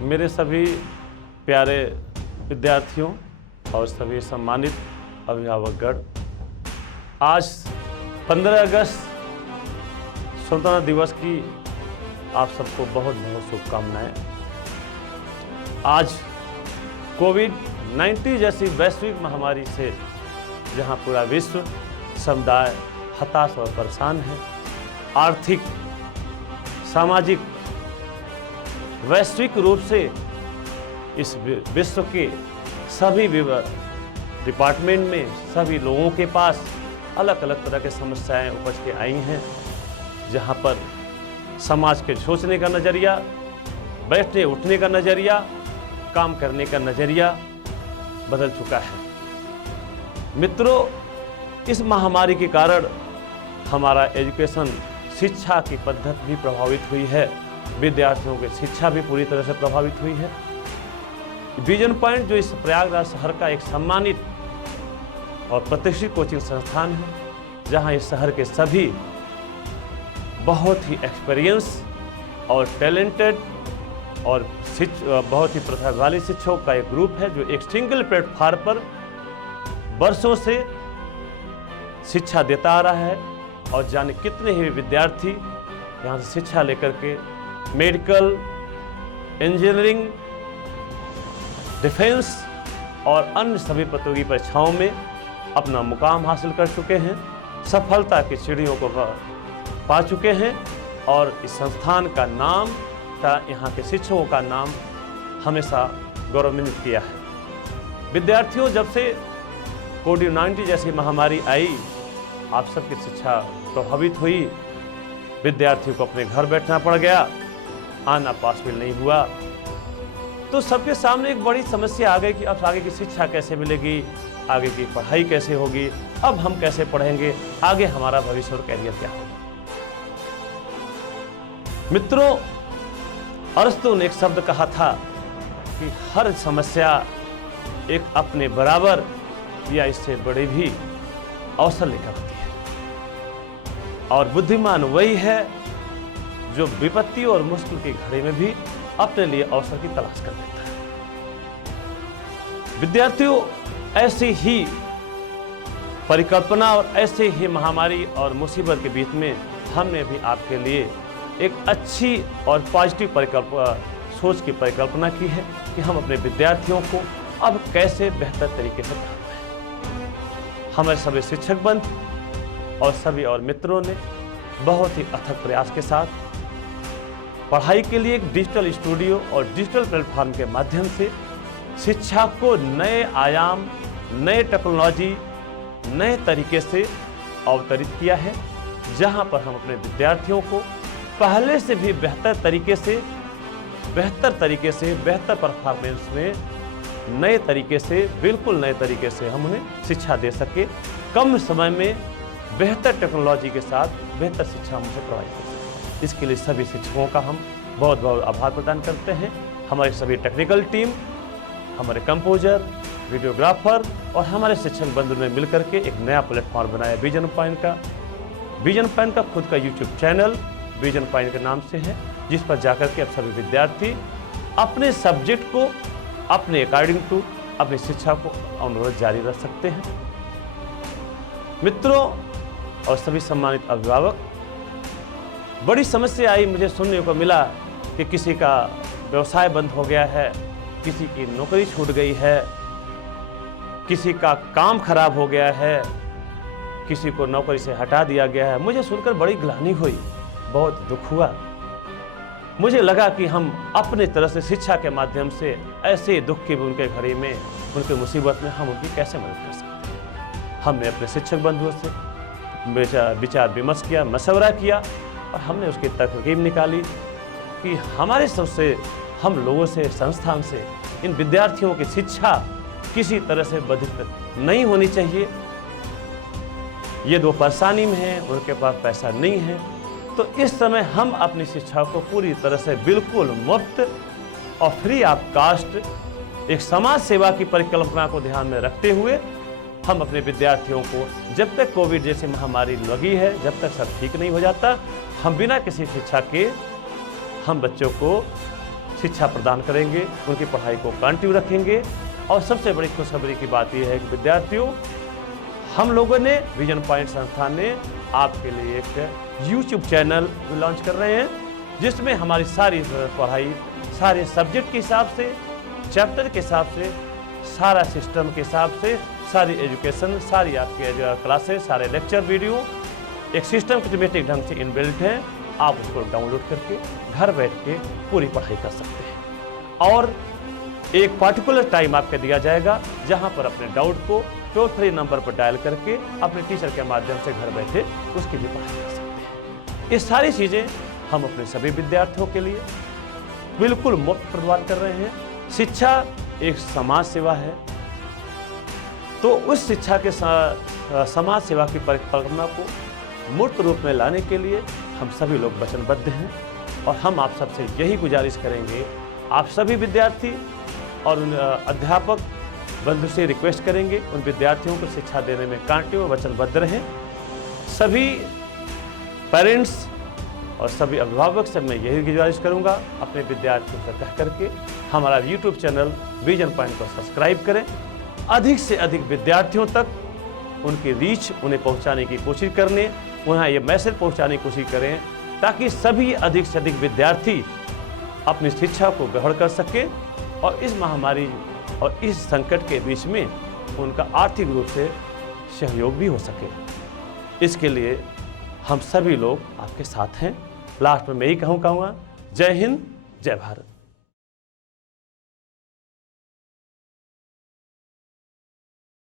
मेरे सभी प्यारे विद्यार्थियों और सभी सम्मानित अभिभावकगण, आज 15 अगस्त स्वतंत्रता दिवस की आप सबको बहुत बहुत शुभकामनाएं। आज कोविड-19 जैसी वैश्विक महामारी से जहां पूरा विश्व समुदाय हताश और परेशान है, आर्थिक, सामाजिक, वैश्विक रूप से इस विश्व के सभी डिपार्टमेंट में सभी लोगों के पास अलग अलग तरह की समस्याएं उपज के आई हैं, जहां पर समाज के सोचने का नज़रिया, बैठने उठने का नज़रिया, काम करने का नज़रिया बदल चुका है। मित्रों, इस महामारी के कारण हमारा एजुकेशन, शिक्षा की पद्धति भी प्रभावित हुई है, विद्यार्थियों की शिक्षा भी पूरी तरह से प्रभावित हुई है। विजन पॉइंट जो इस प्रयागराज शहर का एक सम्मानित और प्रतिष्ठित कोचिंग संस्थान है, जहां इस शहर के सभी बहुत ही एक्सपीरियंस और टैलेंटेड और बहुत ही प्रतिभाशाली शिक्षकों का एक ग्रुप है, जो एक सिंगल प्लेटफॉर्म पर वर्षों से शिक्षा देता आ रहा है। और जाने कितने ही विद्यार्थी यहाँ से शिक्षा लेकर के मेडिकल, इंजीनियरिंग, डिफेंस और अन्य सभी प्रतियोगी परीक्षाओं में अपना मुकाम हासिल कर चुके हैं, सफलता की सीढ़ियों को पा चुके हैं। और इस संस्थान का नाम यहाँ के शिक्षकों का नाम हमेशा गौरवान्वित किया है। विद्यार्थियों, जब से कोविड-19 जैसी महामारी आई, आप सबकी शिक्षा प्रभावित हुई, विद्यार्थियों को अपने घर बैठना पड़ गया, आना पॉसिबल नहीं हुआ, तो सबके सामने एक बड़ी समस्या आ गई कि अब आगे की शिक्षा कैसे मिलेगी, आगे की पढ़ाई कैसे होगी, अब हम कैसे पढ़ेंगे, आगे हमारा भविष्य और कैरियर क्या होगा। मित्रों, अरस्तु ने एक शब्द कहा था कि हर समस्या एक अपने बराबर या इससे बड़े भी अवसर लेकर आती है, और बुद्धिमान वही है जो विपत्ति और मुश्किल की घड़ी में भी अपने लिए अवसर की तलाश कर लेता है। विद्यार्थियों, ऐसी ही परिकल्पना और ऐसे ही महामारी और मुसीबत के बीच में हमने भी आपके लिए एक अच्छी और पॉजिटिव सोच की परिकल्पना की है कि हम अपने विद्यार्थियों को अब कैसे बेहतर तरीके से पढ़ाएं। हमारे सभी शिक्षक बंधु और सभी और मित्रों ने बहुत ही अथक प्रयास के साथ पढ़ाई के लिए एक डिजिटल स्टूडियो और डिजिटल प्लेटफॉर्म के माध्यम से शिक्षा को नए आयाम, नए टेक्नोलॉजी, नए तरीके से अवतरित किया है, जहां पर हम अपने विद्यार्थियों को पहले से भी बेहतर तरीके से बेहतर परफॉर्मेंस में नए तरीके से, बिल्कुल नए तरीके से हम उन्हें शिक्षा दे सके, कम समय में बेहतर टेक्नोलॉजी के साथ बेहतर शिक्षा हम उसे प्रोवाइड कर सकें। इसके लिए सभी शिक्षकों का हम बहुत बहुत आभार प्रदान करते हैं। हमारी सभी टेक्निकल टीम, हमारे कंपोजर, वीडियोग्राफर और हमारे शिक्षक बंधु ने मिलकर के एक नया प्लेटफॉर्म बनाया विजन पॉइंट का। विजन पॉइंट का खुद का यूट्यूब चैनल विजन पॉइंट के नाम से है, जिस पर जाकर के अब सभी विद्यार्थी अपने सब्जेक्ट को अपने अकॉर्डिंग टू अपनी शिक्षा को अनुरोध जारी रख सकते हैं। मित्रों और सभी सम्मानित अभिभावक, बड़ी समस्या आई, मुझे सुनने को मिला कि किसी का व्यवसाय बंद हो गया है, किसी की नौकरी छूट गई है, किसी का काम खराब हो गया है, किसी को नौकरी से हटा दिया गया है। मुझे सुनकर बड़ी ग्लानि हुई, बहुत दुख हुआ। मुझे लगा कि हम अपने तरह से शिक्षा के माध्यम से ऐसे दुख की उनके घड़ी में, उनके मुसीबत में हम उनकी कैसे मदद कर सकते हैं। हमने अपने शिक्षक बंधुओं से विचार विमर्श किया, मशवरा किया, और हमने उसकी तरकीब निकाली कि हमारे सबसे, हम लोगों से, संस्थान से इन विद्यार्थियों की शिक्षा किसी तरह से बाधित नहीं होनी चाहिए। ये दो परेशानी में हैं, उनके पास पैसा नहीं है, तो इस समय हम अपनी शिक्षा को पूरी तरह से बिल्कुल मुफ्त और फ्री ऑफ कास्ट एक समाज सेवा की परिकल्पना को ध्यान में रखते हुए हम अपने विद्यार्थियों को, जब तक कोविड जैसी महामारी लगी है, जब तक सब ठीक नहीं हो जाता, हम बिना किसी शिक्षा के हम बच्चों को शिक्षा प्रदान करेंगे, उनकी पढ़ाई को कंटिन्यू रखेंगे। और सबसे बड़ी खुशखबरी की बात यह है कि विद्यार्थियों, हम लोगों ने विजन पॉइंट संस्थान ने आपके लिए एक यूट्यूब चैनल लॉन्च कर रहे हैं, जिसमें हमारी सारी पढ़ाई, सारे सब्जेक्ट के हिसाब से, चैप्टर के हिसाब से, सारा सिस्टम के हिसाब से, सारी एजुकेशन, सारी आपके क्लासेस, सारे लेक्चर वीडियो एक सिस्टमेटिक ढंग से इनबिल्ट है। आप उसको डाउनलोड करके घर बैठ के पूरी पढ़ाई कर सकते हैं। और एक पार्टिकुलर टाइम आपको दिया जाएगा जहां पर अपने डाउट को टोल फ्री नंबर पर डायल करके अपने टीचर के माध्यम से घर बैठे उसकी भी पढ़ाई कर सकते हैं। ये सारी चीज़ें हम अपने सभी विद्यार्थियों के लिए बिल्कुल मुफ्त प्रदान कर रहे हैं। शिक्षा एक समाज सेवा है, तो उस शिक्षा के समाज सेवा की परिकल्पना को मूर्त रूप में लाने के लिए हम सभी लोग वचनबद्ध हैं। और हम आप सबसे यही गुजारिश करेंगे, आप सभी विद्यार्थी और उन अध्यापक बंधु से रिक्वेस्ट करेंगे, उन विद्यार्थियों को शिक्षा देने में कंटिन्यू वचनबद्ध रहें। सभी पेरेंट्स और सभी अभिभावक से मैं यही गुजारिश करूंगा, अपने विद्यार्थियों से कह करके हमारा यूट्यूब चैनल विजन पॉइंट को सब्सक्राइब करें। अधिक से अधिक विद्यार्थियों तक उनकी रीच उन्हें पहुंचाने की कोशिश करने, उन्हें ये मैसेज पहुंचाने की कोशिश करें, ताकि सभी अधिक से अधिक विद्यार्थी अपनी शिक्षा को ग्रहण कर सकें और इस महामारी और इस संकट के बीच में उनका आर्थिक रूप से सहयोग भी हो सके। इसके लिए हम सभी लोग आपके साथ हैं। लास्ट में मैं ही कहूँगा, जय हिंद, जय भारत।